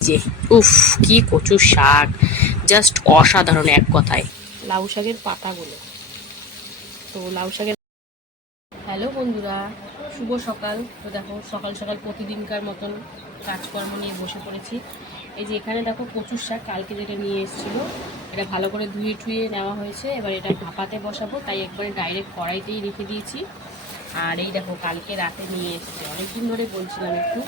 যে, উফ, কি কচু শাক। জাস্ট অসাধারণ এক কথায়। লাউ শাকের পাতাগুলো। তো লাউ শাকের হ্যালো বন্ধুরা, শুভ সকাল। তো দেখো, সকাল সকাল প্রতিদিনকার মতন কাজকর্ম নিয়ে বসে পড়েছি। এই যে এখানে দেখো কচুর শাক কালকে যেটা নিয়ে এসেছিল, এটা ভালো করে ধুয়ে ঠুয়ে নেওয়া হয়েছে। এবার এটা ভাপাতে বসাবো, তাই একবারে ডাইরেক্ট কড়াইতেই রেখে দিয়েছি। আর এই দেখো, কালকে রাতে নিয়ে এসেছে। অনেকদিন ধরে বলছিলাম একটু।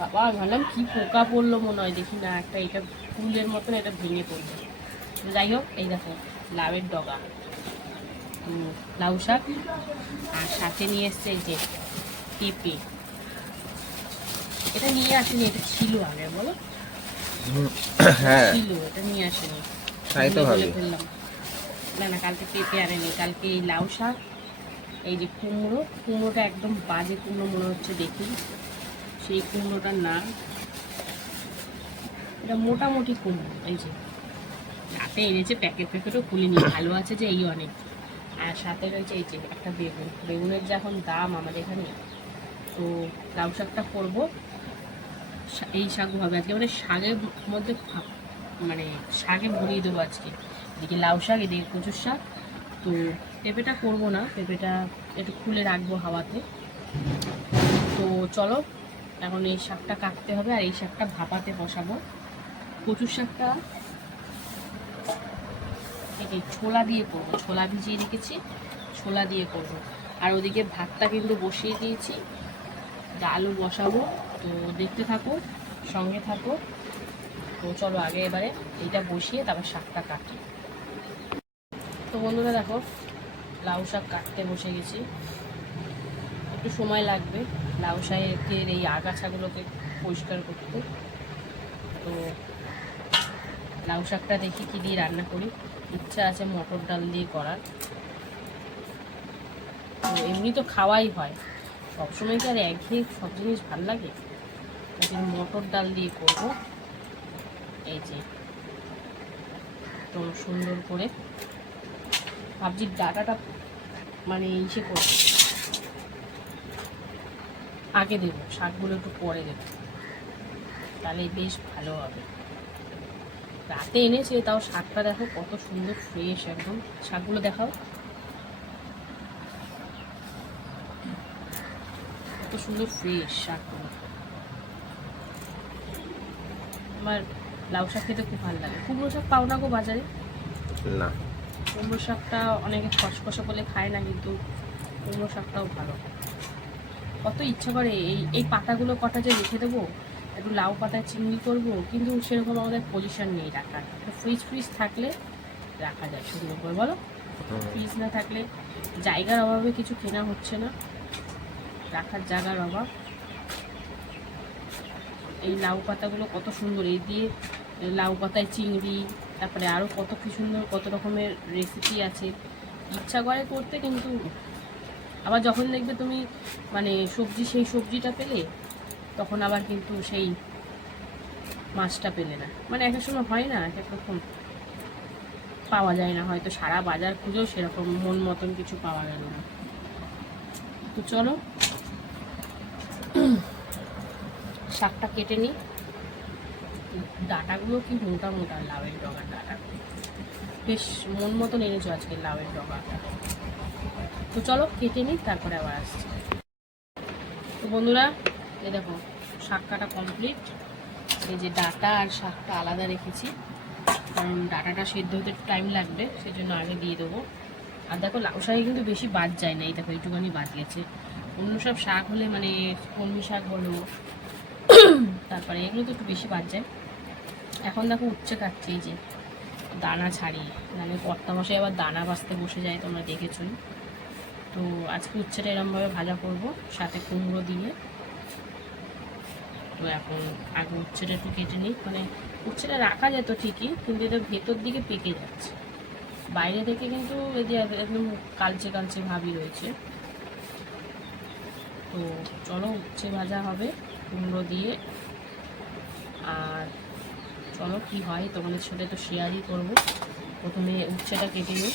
বাবা ভাবলাম কি পোকা পড়ল মনে হয় দেখি না একটা এটা ফুলের মতন এটা ভেঙে পড়ল। যাই হোক এই দেখো লাউয়ের ডগা। লাউ শাক। আর সাথে নিয়ে এসছে যে পেঁপে। এটা নিয়ে আসেনি এটা ছিল আগে বলো। হ্যাঁ। ছিল এটা নিয়ে আসেনি। তাই তো ভাবি। না না কালকে পেঁপে আনেনি কালকে এই লাউ শাক এই যে কুমড়ো কুমড়োটা একদম বাজে কুমড়ো মনে হচ্ছে দেখি। সেই কুমড়োটার না এটা মোটামুটি কুমড়ো, এই যে। রাতে এনেছে প্যাকেট প্যাকেটও খুলিনি ভালো আছে যে এই অনেক। আর সাথে রয়েছে এই যে একটা বেগুন। বেগুনের যে এখন দাম আমাদের এখানে, তো লাউ শাকটা করব। এই শাক হবে আজকে। মানে শাকের মধ্যে মানে শাকে ভরিয়ে দেবো আজকে। এদিকে লাউ শাক, এদিকে কচুর শাক। তো পেঁপেটা করব না, পেঁপেটা একটু খুলে রাখব হাওয়াতে। তো চলো এখন এই শাকটা কাটতে হবে আর এই শাকটা ভাপাতে বসাবো। কচুর শাকটা এই ছোলা দিয়ে করব, ছোলা ভিজিয়ে রেখেছি, ছোলা দিয়ে করব। আর ওদিকে ভাতটা কিন্তু বসিয়ে দিয়েছি আলু বসাবো। তো দেখতে থাকো, সঙ্গে থাকো। তো চলো আগে এবারে এইটা বসিয়ে তারপর শাকটা কাটি। তো বন্ধুরা দেখো, লাউ শাক কাটতে বসে গেছি। একটু সময় লাগবে লাউ শাকের এই আগাছাগুলোকে পরিষ্কার করতে। তো লাউ শাকটা দেখি কী দিয়ে রান্না করি। ইচ্ছা আছে মটর ডাল দিয়ে করার। তো এমনি তো খাওয়াই হয়। সবসময় আর একঘেয়ে সব জিনিস ভালো লাগে? মটর ডাল দিয়ে করব। এই যে। তো সুন্দর করে। ভাবছি ডাটাটা মানে ইসে করব। আগে দেবো শাকগুলো একটু পরে দেবো। তাহলে বেশ ভালো হবে। রাতে এনেছে তাও শাকটা দেখো কত সুন্দর ফ্রেশ একদম। শাকগুলো দেখাও। কত সুন্দর ফ্রেশ শাকগুলো। আমার লাউ শাক খেতে খুব ভালো লাগে। কুমড়ো শাক পাও না গো বাজারে? না। কুমড়ো শাকটা অনেকে খসখসা বলে খায় না কিন্তু কুমড়ো শাকটাও ভালো। কত ইচ্ছা করে এই এই পাতাগুলো কটা যে রেখে দেবো, একটু লাউ পাতায় চিংড়ি করব, কিন্তু সেরকম আমাদের পজিশন নেই রাখার। ফ্রিজ ফ্রিজ থাকলে রাখা যায় সুন্দর করে বলো। ফ্রিজ না থাকলে জায়গার অভাবে কিছু কেনা হচ্ছে না। রাখার জায়গার অভাব। এই লাউ পাতাগুলো কত সুন্দর, এই দিয়ে লাউ পাতায় চিংড়ি, তারপরে আরও কত কি সুন্দর, কত রকমের রেসিপি আছে। ইচ্ছা করে করতে, কিন্তু আবার যখন দেখবে তুমি মানে সবজি, সেই সবজিটা পেলে, তখন আবার কিন্তু সেই মাছটা পেলে না। মানে এক সময় হয় না এক এক রকম পাওয়া যায় না, হয়তো সারা বাজার খুঁজেও সেরকম মন মতন কিছু পাওয়া গেল না। তো চলো, শাকটা কেটে নিই। ডাটাগুলো কি মোটা মোটা লাভের ডগার ডাটা বেশ মন মতন এনেছো আজকে লাউয়ের ডগাটা তো চলো কেটে নিই, তারপরে আবার আসছি। তো বন্ধুরা, এই দেখো শাক কাটা কমপ্লিট এই যে ডাটা আর শাকটা আলাদা রেখেছি। কারণ ডাটাটা সেদ্ধ হতে টাইম লাগবে, সেজন্য আগে দিয়ে দেবো। আর দেখো, লাউ শাকে কিন্তু বেশি বাদ যায় না, এই দেখো এইটুখানি বাদ গেছে। অন্য সব শাক হলে মানে কলমি শাক বলো তারপরে এগুলো তো একটু বেশি বাদ যায়। এখন দেখো, উচ্ছে কাটছে, এই যে। দানা ছাড়িয়ে মানে কর্তা মশাই আবার দানা বাঁচতে বসে যায়, তোমরা দেখেছোই। তো আজকে উচ্ছেটা এরমভাবে ভাজা করব, সাথে কুমড়ো দিয়ে। তো এখন আগে উচ্ছেটা একটু কেটে নিই। মানে উচ্ছেটা রাখা যেত ঠিকই, কিন্তু এটা ভেতর দিকে পেকে যাচ্ছে। বাইরে থেকে কিন্তু এই যে একদম কালচে কালচে ভাবই রয়েছে। তো চলো উচ্ছে ভাজা হবে, কুমড়ো দিয়ে। আর চলো কি হয়, তোমাদের সাথে তো শেয়ারই করব। প্রথমে উচ্ছেটা কেটে নিই।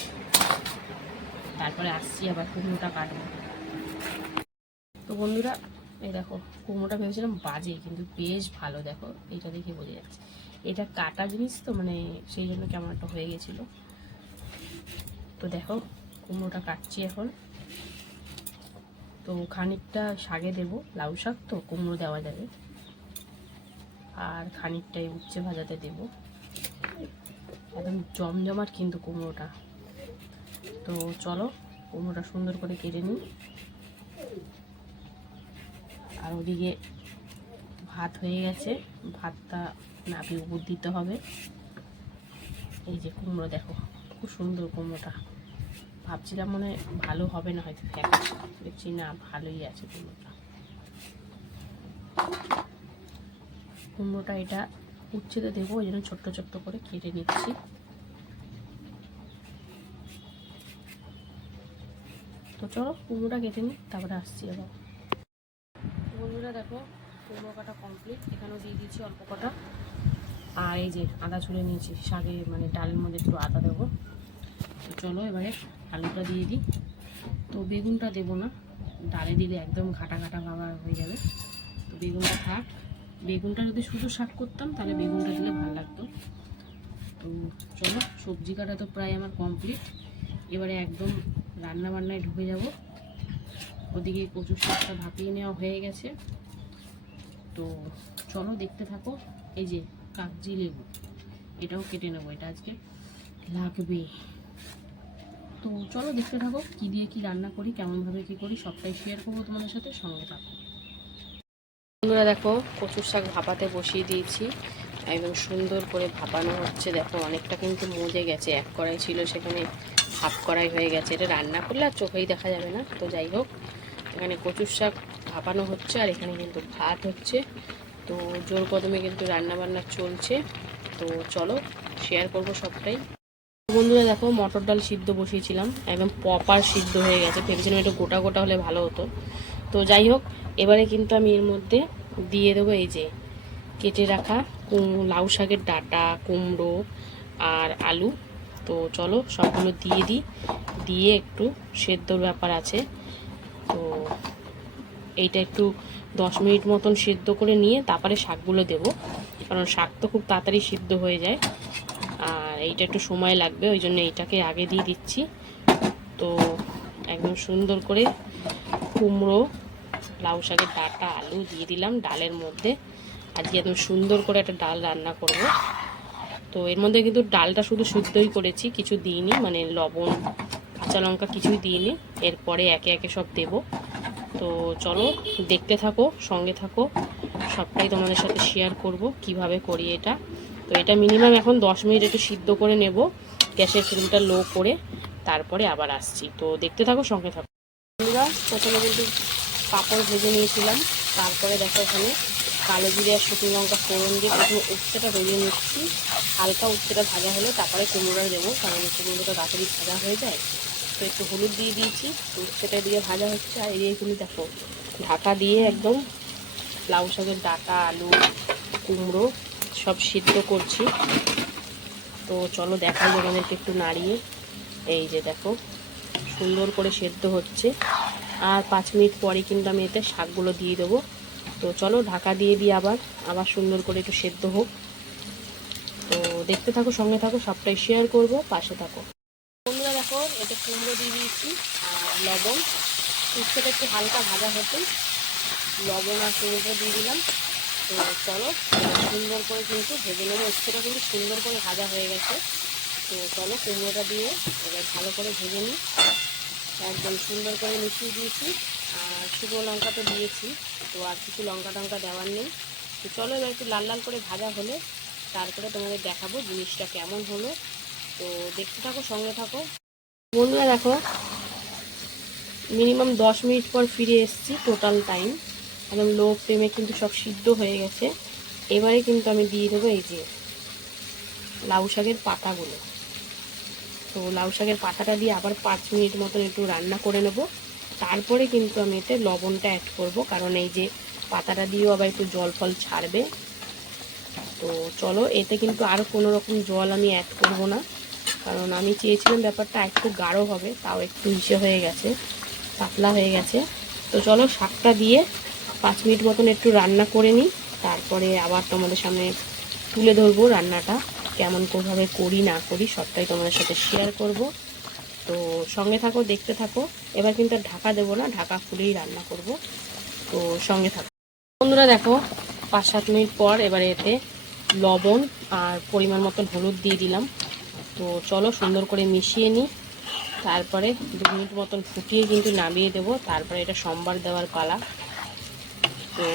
তারপরে আসছি আবার কুমড়োটা কাটবো। তো বন্ধুরা, এই দেখো, কুমড়োটা ভেবেছিলাম বাজে, কিন্তু বেশ ভালো, দেখো এটা দেখে বোঝা যাচ্ছে। এটা কাটা জিনিস তো মানে সেই জন্য কেমন একটা হয়ে গেছিল। তো দেখো, কুমড়োটা কাটছি এখন। তো খানিকটা শাগে দেব, লাউ শাক তো, কুমড়ো দেওয়া যাবে। আর খানিকটাই উচ্ছে ভাজাতে দেব। একদম জমজমাট কিন্তু কুমড়োটা। তো চলো, কুমড়োটা সুন্দর করে কেটে নিই। আর ওদিকে ভাত হয়ে গেছে। ভাতটা নাবি উপর দিতে হবে। এই যে কুমড়ো দেখো, খুব সুন্দর কুমড়োটা। ভাবছিলাম মনে ভালো হবে না, হয়তো দেখছি না, ভালোই আছে কুমড়োটা। কুমড়োটা এটা উচ্ছেদে দেবো, ওই জন্য ছোট্ট ছোট্ট করে কেটে নিচ্ছি। তো চলো কুমড়োটা কেটে নিই, তারপরে আসছি আবার। বন্ধুরা দেখো, কুমড়ো কাটা কমপ্লিট এখানেও দিয়ে দিয়েছি অল্প কটা। আর এই যে আদা ছুলে নিয়েছি, শাকে মানে ডালের মধ্যে একটু আদা দেবো। তো চলো এবারে আলুটা দিয়ে দিই। তো বেগুনটা দেবো না, ডালে দিলে একদম ঘাটা ঘাটা ভাবা হয়ে যাবে। তো বেগুনটা থাক। বেগুনটা যদি শুধু শাক করতাম, তাহলে বেগুনটা দিলে ভালো লাগতো। তো চলো, সবজি কাটা তো প্রায় আমার কমপ্লিট এবারে একদম রান্না বান্নায় ঢুকে যাব। ওদিকে কচুর শাকটা ভাপিয়ে নেওয়া হয়ে গেছে। তো চলো দেখতে থাকো, এই যে কাগজি লেবু। এটাও কেটে নেব, এটা আজকে লাগবে। তো চলো দেখতে থাকো, কি দিয়ে কি রান্না করি, কেমনভাবে কি করি, সবটাই শেয়ার করব তোমাদের সাথে, সঙ্গে থাকো। বন্ধুরা দেখো, কচুর শাক ভাপাতে বসিয়ে দিয়েছি। একদম সুন্দর করে ভাপানো হচ্ছে। দেখো, অনেকটা কিন্তু মজে গেছে। এক কড়াই ছিল, সেখানে হাফ কড়াই হয়ে গেছে। এটা রান্না করলে আর চোখেই দেখা যাবে না। তো যাই হোক, এখানে কচুর শাক ভাপানো হচ্ছে আর এখানে কিন্তু ভাত হচ্ছে। তো জোর কদমে কিন্তু রান্না বান্না চলছে। তো চলো শেয়ার করব সবটাই। বন্ধুরা দেখো, মটর ডাল সিদ্ধ বসিয়েছিলাম। একদম পপার সিদ্ধ হয়ে গেছে। ভেবেছিলাম একটু গোটা গোটা হলে ভালো হতো। তো যাই হোক, এবারে কিন্তু আমি এর মধ্যে দিয়ে দেবো এই যে কেটে রাখা লাউ শাকের ডাঁটা, কুমড়ো আর আলু। তো চলো সবগুলো দিয়ে দিই। দিয়ে একটু সেদ্ধর ব্যাপার আছে। তো এইটা একটু দশ মিনিট মতন সিদ্ধ করে নিয়ে তারপরে শাকগুলো দেবো। কারণ শাক তো খুব তাড়াতাড়ি সিদ্ধ হয়ে যায়। আর এইটা একটু সময় লাগবে, ওই জন্য এইটাকে আগে দিয়ে দিচ্ছি। তো একদম সুন্দর করে কুমড়ো লাউ শাকের ডাঁটা, আলু দিয়ে দিলাম ডালের মধ্যে। আজকে একদম সুন্দর করে একটা ডাল রান্না করব। তো এর মধ্যে কিন্তু ডালটা শুধু শুদ্ধই করেছি, কিছু দিইনি মানে লবণ, কাঁচা লঙ্কা কিছুই দিইনি। এরপরে একে একে সব দেবো। তো চলো, দেখতে থাকো, সঙ্গে থাকো, সবটাই তোমাদের সাথে শেয়ার করব, কীভাবে করি এটা। তো এটা মিনিমাম এখন দশ মিনিট একটু সিদ্ধ করে নেব, গ্যাসের ফ্লেমটা লো করে, তারপরে আবার আসছি। তো দেখতে থাকো, সঙ্গে থাকো। বন্ধুরা, প্রথমে কিন্তু পাঁপড় ভেজে নিয়েছিলাম। তারপরে দেখো ওখানে কালো জিরে আর শুকনো লঙ্কা ফোড়ন দিয়ে প্রথমে উচ্ছেটা ভেজে নিচ্ছি। হালকা উচ্ছেটা ভাজা হলে তারপরে কুমড়োটা দেবো, কারণ কুমড়োটা তাড়াতাড়ি ভাজা হয়ে যায়। তো একটু হলুদ দিয়ে দিয়েছি উচ্ছেটা দিয়ে ভাজা হচ্ছে। আর এদিকে কিন্তু দেখো, ঢাকা দিয়ে একদম লাউ শাকের ডাটা, আলু, কুমড়ো সব সিদ্ধ করছি। তো চলো দেখাই আমাদেরকে একটু নাড়িয়ে। এই যে দেখো, সুন্দর করে সেদ্ধ হচ্ছে। আর পাঁচ মিনিট পরে কিন্তু আমি এতে শাকগুলো দিয়ে দেবো। তো চলো, ঢাকা দিয়ে দিই আবার। আবার সুন্দর করে একটু সেদ্ধ হোক। তো দেখতে থাকো, সঙ্গে থাকো, সবটাই শেয়ার করব, পাশে থাকো। বন্ধুরা দেখো এটা কুমড়ো দিয়ে দিয়েছি আর লবণ। উচ্ছেটা একটু হালকা ভাজা হতো। লবণ আর কুমড়ো দিয়ে দিলাম। তো চলো সুন্দর করে কিন্তু ভেজে নেব। উচ্ছেটা কিন্তু সুন্দর করে ভাজা হয়ে গেছে। তো চলো, কুমড়োটা দিয়ে এবার ভালো করে ভেজে নিই। একদম সুন্দর করে মিশিয়ে দিয়েছি। আর শুকনো লঙ্কা তো দিয়েছি, তো আর কিছু লঙ্কা টঙ্কা দেওয়ার নেই। তো চলো এবার একটু লাল লাল করে ভাজা হলে তারপরে তোমাদের দেখাবো জিনিসটা কেমন হলো। তো দেখতে থাকো, সঙ্গে থাকো। বন্ধুরা দেখো মিনিমাম দশ মিনিট পর ফিরে এসেছি টোটাল টাইম একদম লো ফ্লেমে কিন্তু সব সিদ্ধ হয়ে গেছে। এবারে কিন্তু আমি দিয়ে দেবো এই যে লাউ শাকের পাতাগুলো। তো লাউ শাকের পাতাটা দিয়ে আবার পাঁচ মিনিট মতন একটু রান্না করে নেব। তারপরে কিন্তু আমি এতে লবণটা অ্যাড করব, কারণ এই যে পাতাটা দিয়েও আবার একটু জল ফল ছাড়বে। তো চলো, এতে কিন্তু আরও কোনো রকম জল আমি অ্যাড করব না, কারণ আমি চেয়েছিলাম ব্যাপারটা একটু গাঢ় হবে, তাও একটু ইসে হয়ে গেছে, পাতলা হয়ে গেছে। তো চলো, শাকটা দিয়ে পাঁচ মিনিট মতন একটু রান্না করে নিই, তারপরে আবার তোমাদের সামনে তুলে ধরবো রান্নাটা। কেমন কোভাবে করি, না করি, সবটাই তোমাদের সাথে শেয়ার করব। তো সঙ্গে থাকো, দেখতে থাকো। এবার কিন্তু ঢাকা দেবো না, ঢাকা খুলেই রান্না করব। তো সঙ্গে থাকো। বন্ধুরা দেখো, পাঁচ সাত মিনিট পর এবারে এতে লবণ আর পরিমাণ মতন হলুদ দিয়ে দিলাম। তো চলো সুন্দর করে মিশিয়ে নিই। তারপরে দু মিনিট মতন ফুটিয়ে কিন্তু নামিয়ে দেবো। তারপরে এটা সম্বার দেওয়ার পালা। তো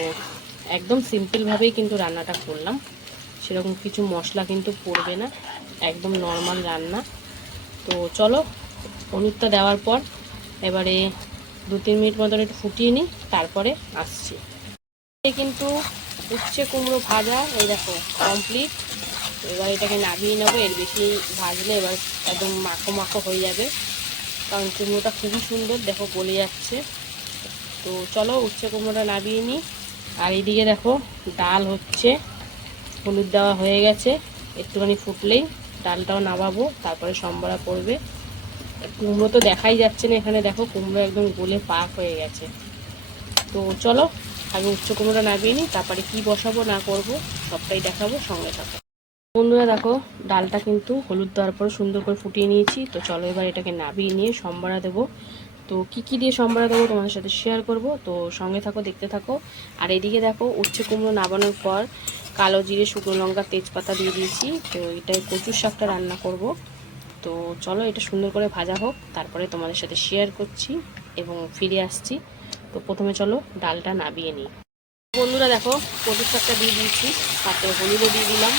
একদম সিম্পলভাবেই কিন্তু রান্নাটা করলাম। সেরকম কিছু মশলা কিন্তু পড়বে না, একদম নর্মাল রান্না। তো চলো হলুদটা দেওয়ার পর এবারে দু তিন মিনিট মতন একটু ফুটিয়ে নিই, তারপরে আসছি। কিন্তু উচ্ছে কুমড়ো ভাজা, এই দেখো কমপ্লিট এবার এটাকে নামিয়ে নেব, এর বেশি ভাজলে এবার একদম মাখো মাখো হয়ে যাবে। কারণ কুমড়োটা খুবই সুন্দর, দেখো গলে যাচ্ছে। তো চলো, উচ্ছে কুমড়োটা নামিয়ে নিই। আর এইদিকে দেখো, ডাল হচ্ছে। হলুদ দেওয়া হয়ে গেছে, একটুখানি ফুটলেই ডালটাও নামাবো, তারপরে সম্বরা পড়বে কুমড়ো তো দেখাই যাচ্ছে না এখানে, দেখো কুমড়ো একদম গলে পাক হয়ে গেছে। তো চলো, আগে উচ্চ কুমড়োটা নামিয়ে নিই, তারপরে কি বসাবো না করব, সবটাই দেখাবো, সঙ্গে থাকো। বন্ধুরা দেখো, ডালটা কিন্তু হলুদ দেওয়ার পর সুন্দর করে ফুটিয়ে নিয়েছি, তো চলো এবার এটাকে নাবিয়ে নিয়ে সম্বরা দেবো। তো কি কি দিয়ে সম্বরা দেবো তোমাদের সাথে শেয়ার করব, তো সঙ্গে থাকো, দেখতে থাকো। আর এদিকে দেখো উচ্ছে কুমড়ো নাবানোর পর কালো জিরে, শুকনো লঙ্কা, তেজপাতা দিয়ে দিয়েছি। তো এটাই কচুর শাকটা রান্না করব। তো চলো এটা সুন্দর করে ভাজা হোক, তারপরে তোমাদের সাথে শেয়ার করছি এবং ফিরে আসছি। তো প্রথমে চলো ডালটা নাবিয়ে নিই। বন্ধুরা দেখো, কচুর শাকটা দিয়ে দিয়েছি, তাতে হলুদও দিয়ে দিলাম।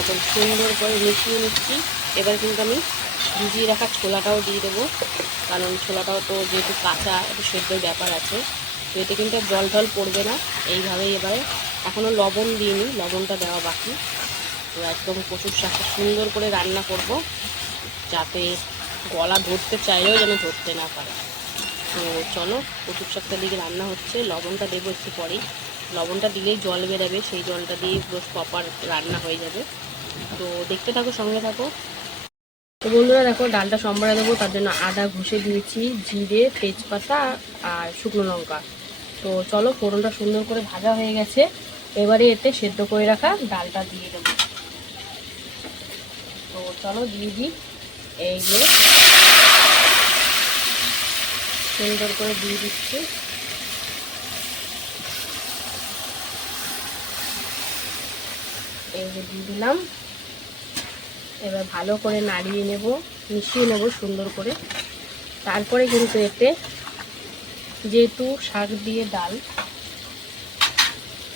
একদম সুন্দর করে মিশিয়ে নিচ্ছি। এবার কিন্তু আমি ভিজিয়ে রাখা ছোলাটাও দিয়ে দেবো। কারণ ছোলাটাও তো যেহেতু কাঁচা, একটু সেদ্ধর ব্যাপার আছে। তো এতে কিন্তু জল টল পড়বে না। এইভাবেই এবারে এখনও লবণ দিইনি, লবণটা দেওয়া বাকি। তো একদম কচুর শাকটা সুন্দর করে রান্না করব, যাতে গলা ধরতে চাইলেও যেন ধরতে না পারে। তো চলো, কচুর শাকটা দিকে রান্না হচ্ছে, লবণটা দেবো একটু পরেই। লবণটা দিলেই জল বেরাবে, সেই জলটা দিয়ে পুরো প্রপার রান্না হয়ে যাবে। তো দেখতে থাকো, সঙ্গে থাকো। তো বন্ধুরা দেখো, ডালটা সম্বরা দেবো, তার জন্য আদা ঘষে দিয়েছি, জিরে, তেজপাতা আর শুকনো লঙ্কা। তো চলো, ফোড়নটা সুন্দর করে ভাজা হয়ে গেছে। এবারে এতে সেদ্ধ করে রাখা ডালটা দিয়ে দেবো। তো চলো দিয়ে দিই। এই যে সুন্দর করে দিয়ে দিচ্ছি। এই যে দিয়ে দিলাম। এবার ভালো করে নাড়িয়ে নেব, মিশিয়ে নেব সুন্দর করে। তারপরে কিন্তু এতে যেহেতু শাক দিয়ে ডাল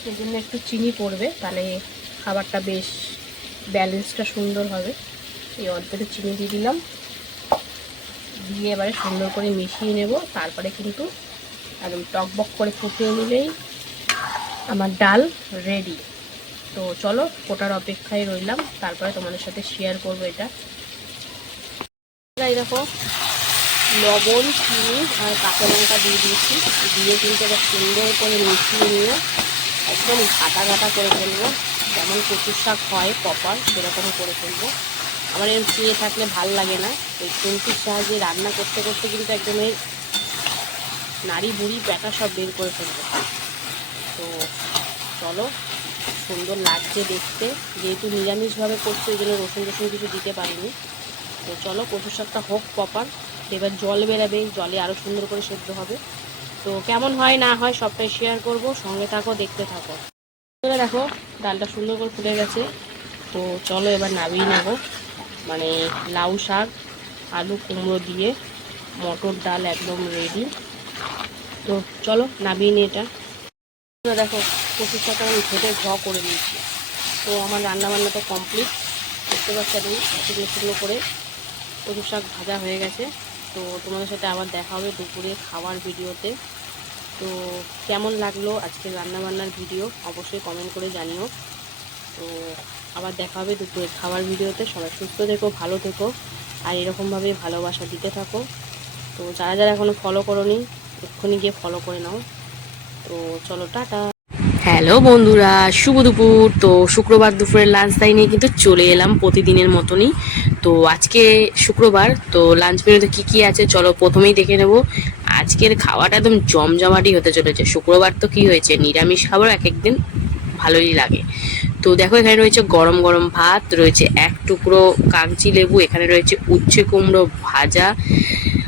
সেজন্য একটু চিনি পড়বে। তাহলে খাবারটা বেশ ব্যালেন্সটা সুন্দর হবে। এই অল্প চিনি দিয়ে দিলাম। দিয়ে এবারে সুন্দর করে মিশিয়ে নেব। তারপরে কিন্তু একদম টকবক করে ফুটিয়ে নিলেই আমার ডাল রেডি তো চলো, ফোটার অপেক্ষায় রইলাম। তারপরে তোমাদের সাথে শেয়ার করব এটা। এই দেখো, লবণ, চিনি আর কাঁচা লঙ্কা দিয়ে দিয়েছি। দিয়ে কিন্তু এবার সুন্দর করে মিশিয়ে নিয়ে একদম ঘাটা ঘাটা করে ফেলব। যেমন কচুর শাক হয় প্রপার সেরকম করে ফেলব। আমার এরকম চেয়ে থাকলে ভালো লাগে না। ওই খুন্তির সাহায্যে রান্না করতে করতে কিন্তু একদম এই নাড়ি বুড়ি ব্যাটা সব বের করে ফেলব। তো চলো, সুন্দর লাগছে দেখতে। যেহেতু নিরামিষভাবে করছে ওই জন্য রসুন রসুন কিছু দিতে পারিনি। তো চলো, কচুর শাকটা হোক প্রপার এবার জল বেরাবে, জলে আরও সুন্দর করে সেদ্ধ হবে। তো কেমন হয়, না হয় সবটাই শেয়ার করব। সঙ্গে থাকো, দেখতে থাকো। এবার দেখো, ডালটা সুন্দর করে ফুটে গেছে। তো চলো এবার নামিয়ে নেব। মানে লাউ শাক, আলু কুমড়ো দিয়ে মটর ডাল একদম রেডি তো চলো নামিয়ে নিই এটা। দেখো, কচুর শাকটা আমি ভেটে ঘ করে নিয়েছি। তো আমার রান্না বান্না তো কমপ্লিট দেখতে পাচ্ছি আমি শুকনো শুকনো করে কচুর শাক ভাজা হয়ে গেছে। তো তোমাদের সাথে আবার দেখা হবে দুপুরে খাওয়ার ভিডিওতে। তো কেমন লাগল আজকের রান্নাবান্নার ভিডিও অবশ্যই কমেন্ট করে জানিও। তো আবার দেখা হবে দুপুরে খাওয়ার ভিডিওতে। সবাই সুস্থ থেকো, ভালো থেকো, আর এরকমভাবে ভালোবাসা দিতে থাকো। তো যারা যারা এখনও ফলো করোনি, এক্ষুনি গিয়ে ফলো করে নাও। তো চলো, টাটা। হ্যালো বন্ধুরা, শুভ দুপুর। তো শুক্রবার দুপুরের লাঞ্চ টাইম নিয়ে কিন্তু চলে এলাম প্রতিদিনের মতনই। তো আজকে শুক্রবার, তো লাঞ্চ মেনুতে কী কী আছে চলো প্রথমেই দেখে নেব। আজকের খাওয়াটা একদম জমজমাটি হতে চলেছে। শুক্রবার তো কি হয়েছে? নিরামিষ খাবার এক একদিন ভালোই লাগে। তো দেখো, এখানে রয়েছে গরম গরম ভাত, রয়েছে এক টুকরো কাগজি লেবু, এখানে রয়েছে উচ্ছে কুমড়ো ভাজা,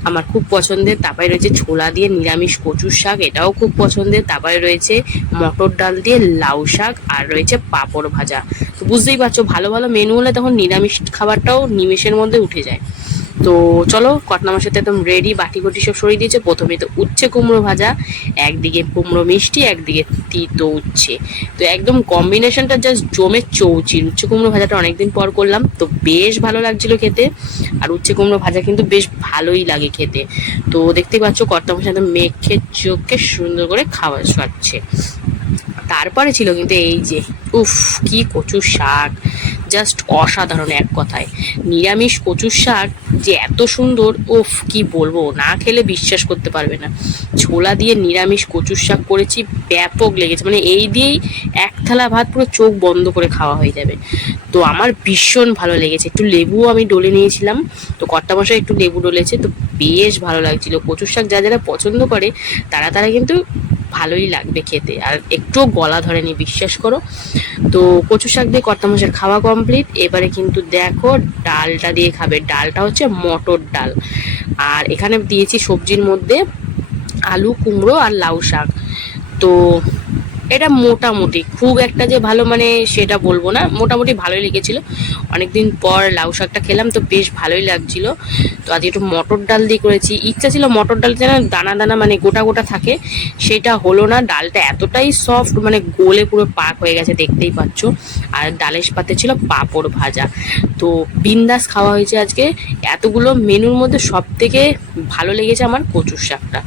আমার খুব পছন্দের। তারপরে রয়েছে ছোলা দিয়ে নিরামিষ কচুর শাক, এটাও খুব পছন্দের। তারপরে রয়েছে মটর ডাল দিয়ে লাউ শাক, আর রয়েছে পাঁপড় ভাজা। তো বুঝতেই পারছ, ভালো ভালো মেনু হলে তখন নিরামিষ খাবারটাও নিমেষের মধ্যে উঠে যায়। তো চলো কটনা মাসেতে একদম রেডি বাটি গটি সব সরিয়ে দিয়েছে। প্রথমে তো উচ্ছে কুমড়ো ভাজা, একদিকে কুমড়ো মিষ্টি, একদিকে তিতো উচ্ছে। তো একদম কম্বিনেশনটা জাস্ট জমে চৌচির। উচ্ছে কুমড়ো ভাজাটা অনেকদিন পর করলাম, তো বেশ ভালো লাগছিল খেতে। আর উচ্ছে কুমড়ো ভাজা কিন্তু বেশ ভালোই লাগে খেতে। তো দেখতেই পাচ্ছ কর্তা মশাই একদম মেখে চোখে সুন্দর করে খাওয়া খাচ্ছে তারপরে ছিল কিন্তু এই যে উফ, কি কচুর শাক। জাস্ট অসাধারণ এক কথায়। নিরামিষ কচুর শাক যে এত সুন্দর, উফ, কি বলব, না খেলে বিশ্বাস করতে পারবে না। ছোলা দিয়ে নিরামিষ কচুর শাক করেছি, ব্যাপক লেগেছে। মানে এই দিয়েই এক থালা ভাত পুরো চোখ বন্ধ করে খাওয়া হয়ে যাবে। তো আমার ভীষণ ভালো লেগেছে। একটু লেবুও আমি ডলে নিয়েছিলাম। তো কর্তা মশাই একটু লেবু ডলেছে, তো বেশ ভালো লাগছিল। কচুর শাক যা যারা পছন্দ করে, তারা তারা কিন্তু ভালোই লাগবে খেতে। আর একটুও গলা ধরেনি, বিশ্বাস করো। তো কচু শাক দিয়ে কর্তামশের খাওয়া কমপ্লিট এবারে কিন্তু দেখো ডালটা দিয়ে খাবে। ডালটা হচ্ছে মটর ডাল। আর এখানে দিয়েছি সবজির মধ্যে আলু, কুমড়ো আর লাউ শাক। তো এটা মোটামুটি। খুব একটা যে ভালো মানে সেটা বলব না। মোটামুটি ভালোই লেগেছিল। অনেকদিন পর লাউ শাকটা খেলাম তো বেশ ভালোই লাগছিল। তো আজকে একটু মটর ডাল দিয়ে করেছি। ইচ্ছা ছিল মটর ডাল যেন দানা দানা মানে গোটা গোটা থাকে, সেটা হলো না। ডালটা এতটাই সফট মানে গোলে পুরো পাক হয়ে গেছে, দেখতেই পাচ্ছ। আর ডালের পাতে ছিল পাঁপড় ভাজা। তো বিন্দাস খাওয়া হয়েছে আজকে। এতগুলো মেনুর মধ্যে সব থেকে ভালো লেগেছে আমার কচুর শাকটা।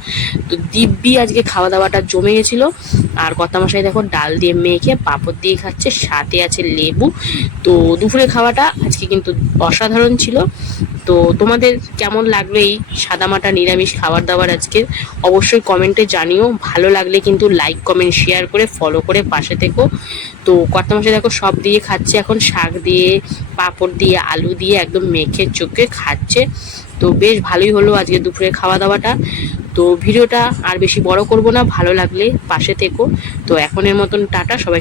তো দিব্যি আজকে খাওয়া দাওয়াটা জমে গেছিল। আর কর্তামশাই দেখো ডাল দিয়ে মেখে পাঁপড় দিয়ে খাচ্ছে, সাথে আছে লেবু। তো দুপুরে খাওয়াটা আজকে কিন্তু অসাধারণ ছিল। তো তোমাদের কেমন লাগল এই সাদামাটা নিরামিষ খাবার দাবার আজকে অবশ্যই কমেন্টে জানিও। ভালো লাগলে কিন্তু লাইক কমেন্ট শেয়ার করে ফলো করে পাশে থেকো। তো কর্তামশাই দেখো সব দিয়ে খাচ্ছে, এখন শাক দিয়ে, পাঁপড় দিয়ে, আলু দিয়ে একদম মেখে চোখে খাচ্ছে। তো বেশ ভালোই হলো আজকে দুপুরে খাওয়া দাওয়াটা তো ভিডিওটা আর বেশি বড় করব না, ভালো লাগলে পাশে থেকো। তো এখনের মতন টাটা, সবাই